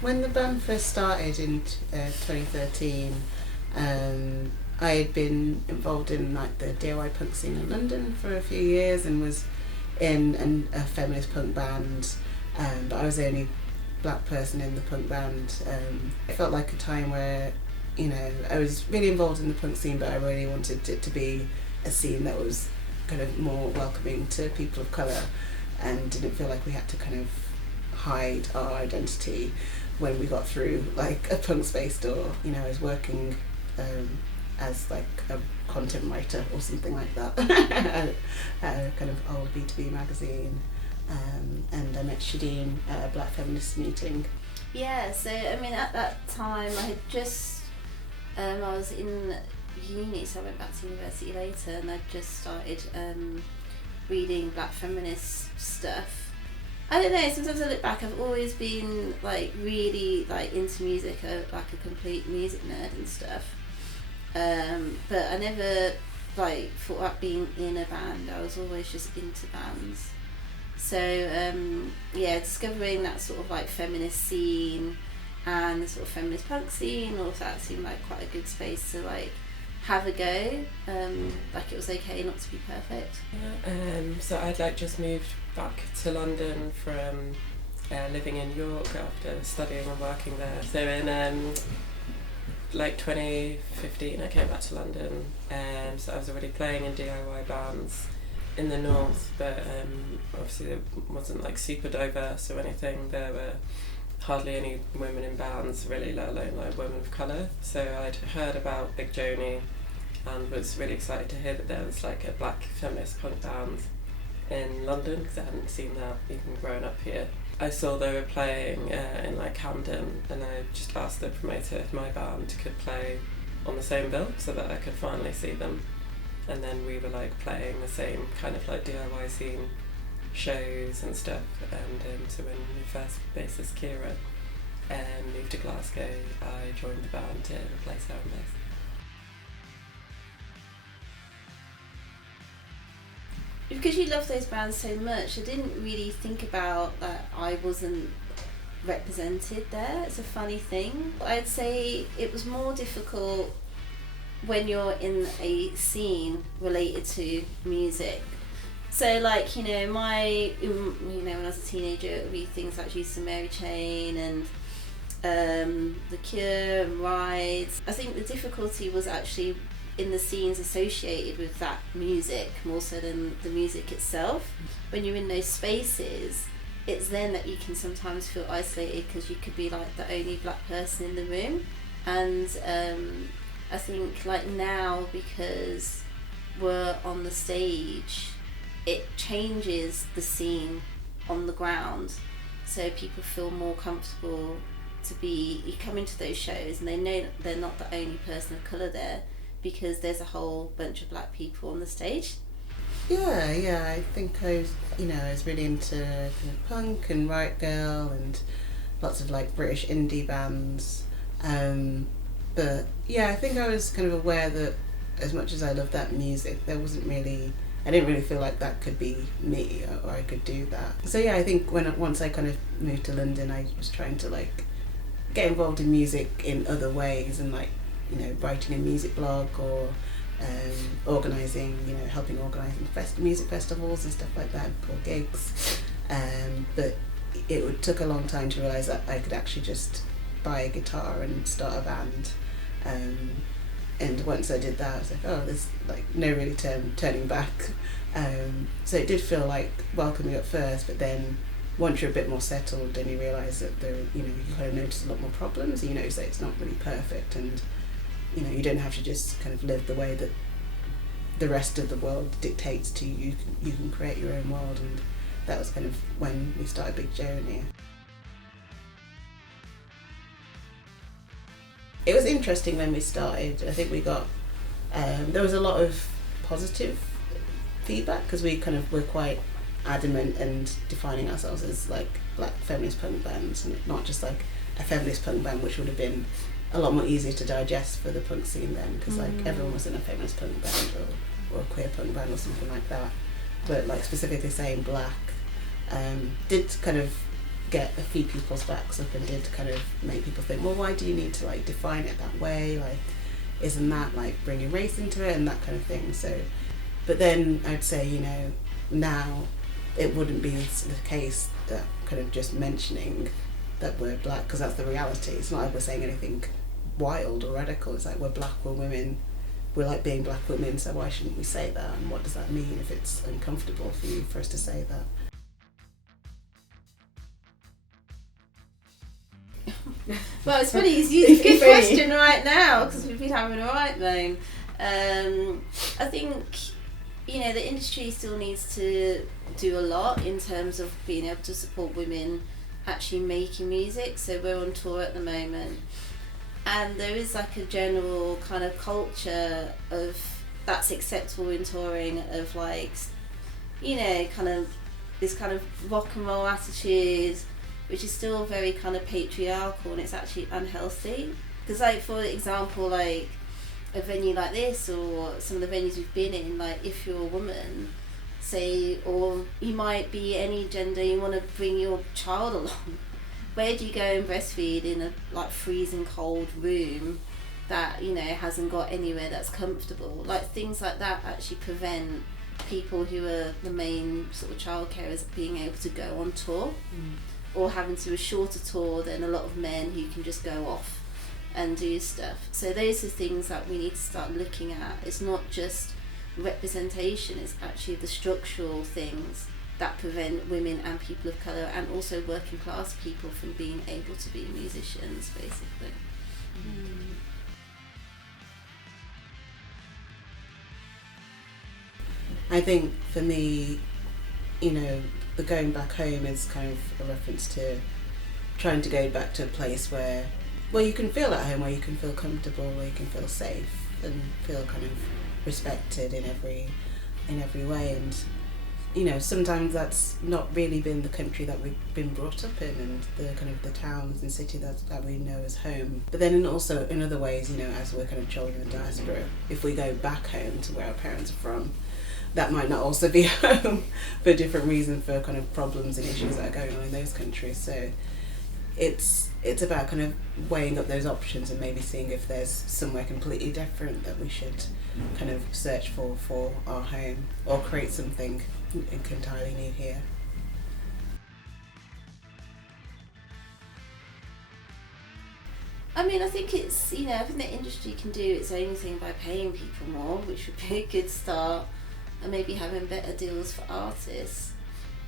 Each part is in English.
When the band first started in 2013, I had been involved in like the DIY punk scene in London for a few years and was in a feminist punk band, but I was the only black person in the punk band. It felt like a time where, I was really involved in the punk scene, but I really wanted it to be a scene that was kind of more welcoming to people of colour and didn't feel like we had to kind of hide our identity when we got through like a punk space door. I was working as like a content writer or something like that at a kind of old B2B magazine, and I met Shadeen at a Black Feminist meeting. Yeah, so I mean at that time I had just, I was in uni, so I went back to university later, and I'd just started reading Black feminist stuff. I don't know, sometimes I look back, I've always been like really like into music, like a complete music nerd and stuff. But I never like thought about being in a band. I was always just into bands. So discovering that sort of like feminist scene and the sort of feminist punk scene, all of that seemed like quite a good space to like have a go. Like it was okay not to be perfect. So I'd like just moved back to London from living in York after studying and working there. So in like 2015 I came back to London, so I was already playing in DIY bands in the north, but obviously it wasn't like super diverse or anything. There were hardly any women in bands really, let alone like women of colour. So I'd heard about Big Joanie and was really excited to hear that there was like a black feminist punk band in London, because I hadn't seen that even growing up here. I saw they were playing in like Camden, and I just asked the promoter if my band could play on the same bill so that I could finally see them. And then we were like playing the same kind of like DIY scene shows and stuff. And so when my first bassist Kira moved to Glasgow, I joined the band to replace her on bass. Because you love those bands so much, I didn't really think about that I wasn't represented there. It's a funny thing. I'd say it was more difficult when you're in a scene related to music. So like, when I was a teenager, it would be things like Jesus and Mary Chain and The Cure and Rides. I think the difficulty was actually in the scenes associated with that music more so than the music itself. When you're in those spaces, it's then that you can sometimes feel isolated because you could be like the only black person in the room. And I think like now, because we're on the stage, it changes the scene on the ground, so people feel more comfortable to be, you come into those shows and they know they're not the only person of colour there, because there's a whole bunch of black people on the stage. Yeah, I think I was really into kind of punk and Riot Girl and lots of like British indie bands. But yeah, I think I was kind of aware that as much as I loved that music, I didn't really feel like that could be me or I could do that. So yeah, I think once I kind of moved to London, I was trying to like get involved in music in other ways, and like, writing a music blog or helping organising music festivals and stuff like that, or gigs. But it took a long time to realise that I could actually just buy a guitar and start a band. And once I did that, I was like, oh, there's like no really turning back. So it did feel like welcoming at first, but then once you're a bit more settled, then you realise that you kind of notice a lot more problems. You notice that it's not really perfect, and you don't have to just kind of live the way that the rest of the world dictates to you. You can create your own world, and that was kind of when we started Big Joanie. It was interesting when we started. I think we got there was a lot of positive feedback, because we kind of were quite adamant and defining ourselves as like black feminist punk bands, and not just like a feminist punk band, which would have been a lot more easier to digest for the punk scene then, because like everyone was in a feminist punk band or a queer punk band or something like that. But like specifically saying black did kind of get a few people's backs up and did kind of make people think, well, why do you need to like define it that way? Like, isn't that like bringing race into it and that kind of thing? So, but then I'd say, you know, now it wouldn't be the case that kind of just mentioning that we're black, because that's the reality. It's not like we're saying anything wild or radical. It's like we're black, we're women, we're like being black women, so why shouldn't we say that? And what does that mean if it's uncomfortable for us to say that? Well, it's funny, it's a good question right now, because we've been having a right moan. I think, you know, the industry still needs to do a lot in terms of being able to support women actually making music. So we're on tour at the moment, and there is like a general kind of culture of that's acceptable in touring, of like, you know, kind of this kind of rock and roll attitude, which is still very kind of patriarchal, and it's actually unhealthy. Because like, for example, like a venue like this or some of the venues we've been in, like if you're a woman, say, or you might be any gender, you want to bring your child along, where do you go and breastfeed in a like freezing cold room that, you know, hasn't got anywhere that's comfortable? Like things like that actually prevent people who are the main sort of child carers being able to go on tour. Or having to do a shorter tour than a lot of men who can just go off and do stuff. So those are things that we need to start looking at. It's not just representation, it's actually the structural things that prevent women and people of colour and also working class people from being able to be musicians, basically. I think for me, you know, the going back home is kind of a reference to trying to go back to a place where you can feel at home, where you can feel comfortable, where you can feel safe and feel kind of respected in every way. And you know, sometimes that's not really been the country that we've been brought up in, and the kind of the towns and city that we know as home. But then also in other ways, you know, as we're kind of children of diaspora, if we go back home to where our parents are from, that might not also be home for different reasons, for kind of problems and issues that are going on in those countries. So it's about kind of weighing up those options and maybe seeing if there's somewhere completely different that we should kind of search for our home, or create something entirely new here. I mean, I think it's, you know, I think the industry can do its own thing by paying people more, which would be a good start, and maybe having better deals for artists.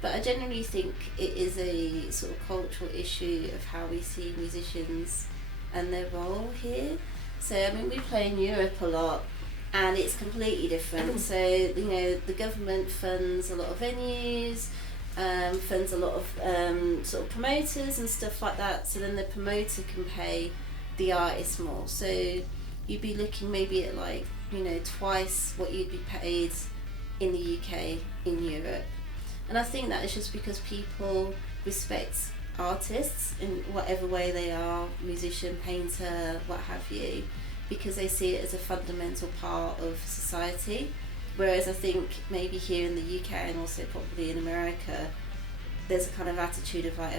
But I generally think it is a sort of cultural issue of how we see musicians and their role here. So, I mean, we play in Europe a lot, and it's completely different. So, you know, the government funds a lot of venues, funds a lot of sort of promoters and stuff like that. So then the promoter can pay the artist more. So you'd be looking maybe at like, you know, twice what you'd be paid in the UK, in Europe. And I think that is just because people respect artists in whatever way they are, musician, painter, what have you, because they see it as a fundamental part of society. Whereas I think maybe here in the UK and also probably in America, there's a kind of attitude of like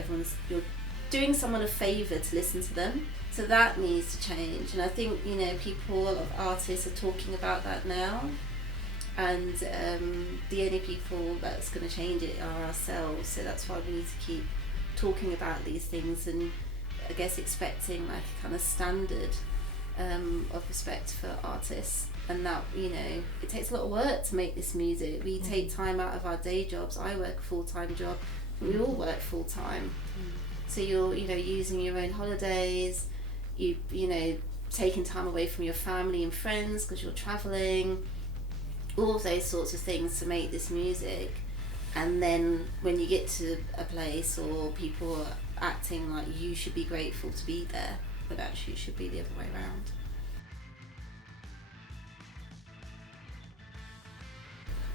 you're doing someone a favour to listen to them. So that needs to change. And I think, you know, a lot of artists are talking about that now. And the only people that's going to change it are ourselves. So that's why we need to keep talking about these things, and I guess expecting like a kind of standard of respect for artists. And that, you know, it takes a lot of work to make this music. We take time out of our day jobs. I work a full-time job. We all work full-time. So you're, you know, using your own holidays, you know, taking time away from your family and friends because you're travelling, all of those sorts of things to make this music. And then when you get to a place or people are acting like you should be grateful to be there, but actually it should be the other way around.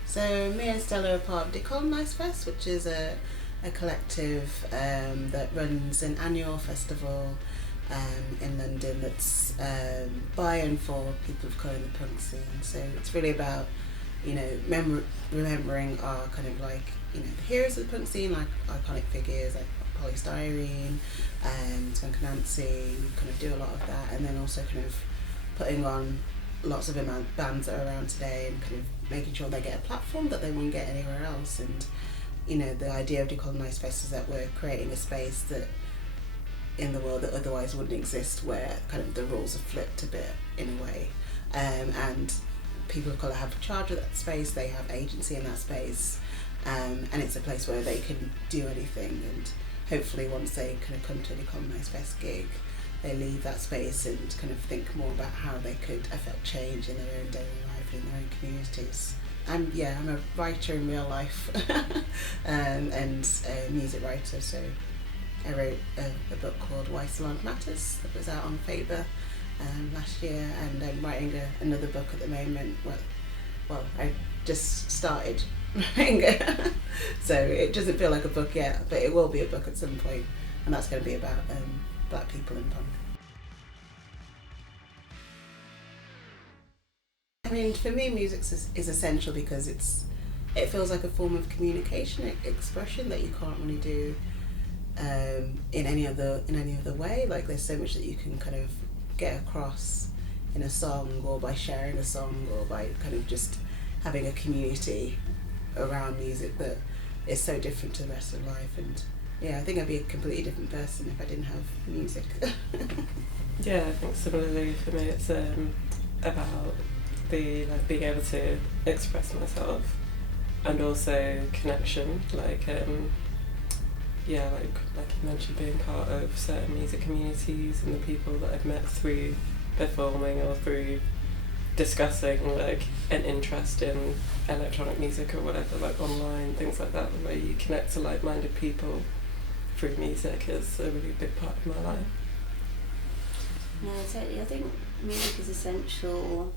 So me and Stella are part of Decolonise Fest, which is a collective that runs an annual festival in London that's by and for people of colour in the punk scene. So it's really about, you know, remembering our kind of like, you know, the heroes of the punk scene, like iconic figures like Polystyrene, Skunk Nancy, kind of do a lot of that, and then also kind of putting on lots of bands that are around today and kind of making sure they get a platform that they won't get anywhere else. And you know, the idea of Decolonise Fest is that we're creating a space that in the world that otherwise wouldn't exist, where kind of the rules are flipped a bit in a way, and people of colour have charge of that space, they have agency in that space, and it's a place where they can do anything. And hopefully once they kind of come to a Decolonise Fest gig, they leave that space and kind of think more about how they could affect change in their own daily life and in their own communities. I'm a writer in real life and a music writer, so I wrote a book called Why Salon Matters that was out on Faber last year, and I'm writing another book at the moment. Well, I just started writing it, so it doesn't feel like a book yet, but it will be a book at some point, and that's going to be about black people in punk. I mean, for me, music is essential because it feels like a form of communication, expression that you can't really do in any other way. Like, there's so much that you can kind of get across in a song, or by sharing a song, or by kind of just having a community around music that is so different to the rest of life. And yeah, I think I'd be a completely different person if I didn't have music. Yeah, I think similarly for me it's about being able to express myself, and also connection, like you mentioned, being part of certain music communities and the people that I've met through performing or through discussing like an interest in electronic music or whatever, like online, things like that, the way you connect to like-minded people through music is a really big part of my life. No, totally. I think music is essential,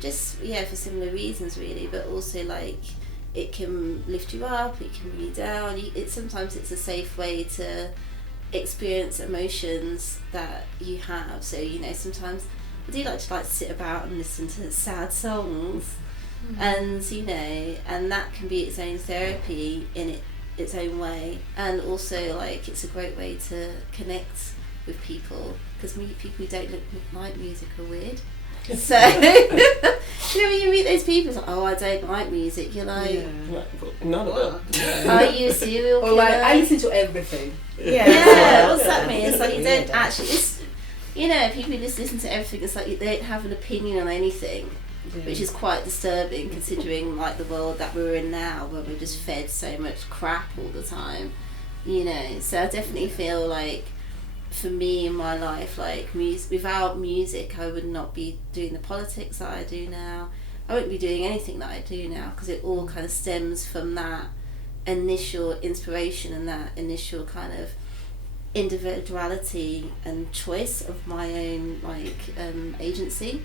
just for similar reasons really, but also like it can lift you up, it can bring you down. Sometimes it's a safe way to experience emotions that you have. So sometimes I do like to sit about and listen to sad songs, and and that can be its own therapy in its own way, and also like it's a great way to connect with people, because people who don't like music are weird. So when you meet those people, it's like, oh, I don't like music, you're like, none of it. Are you a serial killer? Or like, I listen to everything. Yeah, what's that mean? It's like you don't actually, people just listen to everything, it's like they don't have an opinion on anything, which is quite disturbing considering like the world that we're in now, where we're just fed so much crap all the time, so I definitely feel like for me in my life, like without music I would not be doing the politics that I do now. I wouldn't be doing anything that I do now, because it all kind of stems from that initial inspiration and that initial kind of individuality and choice of my own agency.